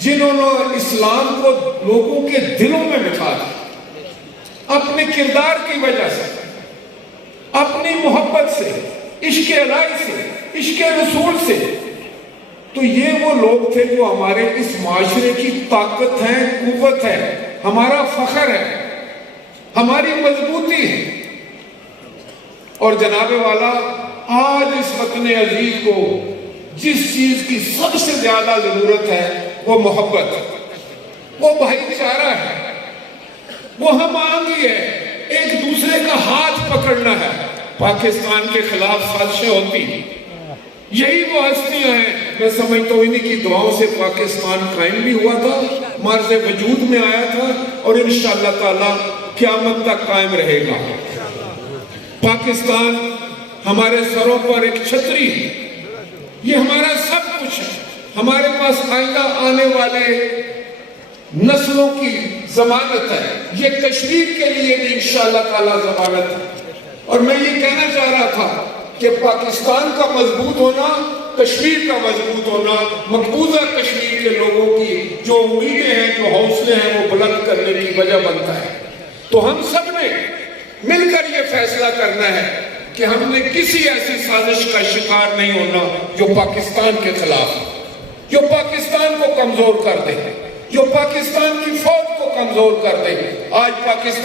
جنہوں نے اسلام کو لوگوں کے دلوں میں بٹھا دیا اپنے کردار کی وجہ سے، اپنی محبت سے، عشق الہی سے، عشق رسول سے. تو یہ وہ لوگ تھے جو ہمارے اس معاشرے کی طاقت ہے، قوت ہے، ہمارا فخر ہے، ہماری مضبوطی ہے. اور جناب والا آج اس وطن عزیز کو جس چیز کی سب سے زیادہ ضرورت ہے وہ محبت ہے، وہ بھائی چارہ ہے، وہ ہم آہنگی ہے، ایک دوسرے کا ہاتھ پکڑنا ہے. پاکستان کے خلاف سازشیں ہوتی ہیں، یہی وہ ہستیاں ہیں. میں سمجھتا ہوں انہی کی دعاؤں سے پاکستان قائم بھی ہوا تھا، مرز وجود میں آیا تھا، اور انشاءاللہ تعالی قیامت تک قائم رہے گا. پاکستان ہمارے سروں پر ایک چھتری ہے، یہ ہمارا سب کچھ ہے. ہمارے پاس آئندہ آنے والے نسلوں کی ضمانت ہے، یہ کشمیر کے لیے بھی انشاءاللہ تعالی ضمانت ہے. اور میں یہ کہنا چاہ رہا تھا کہ پاکستان کا مضبوط ہونا، کشمیر کا مضبوط ہونا، مقبوضہ کشمیر کے لوگوں کی جو امیدیں ہیں، جو حوصلے ہیں، وہ بلند کرنے کی وجہ بنتا ہے. تو ہم سب نے مل کر یہ فیصلہ کرنا ہے کہ ہم نے کسی ایسی سازش کا شکار نہیں ہونا جو پاکستان کے خلاف، جو پاکستان کو کمزور کر دے، جو پاکستان کی فوج کو کمزور کر دے. آج پاکستان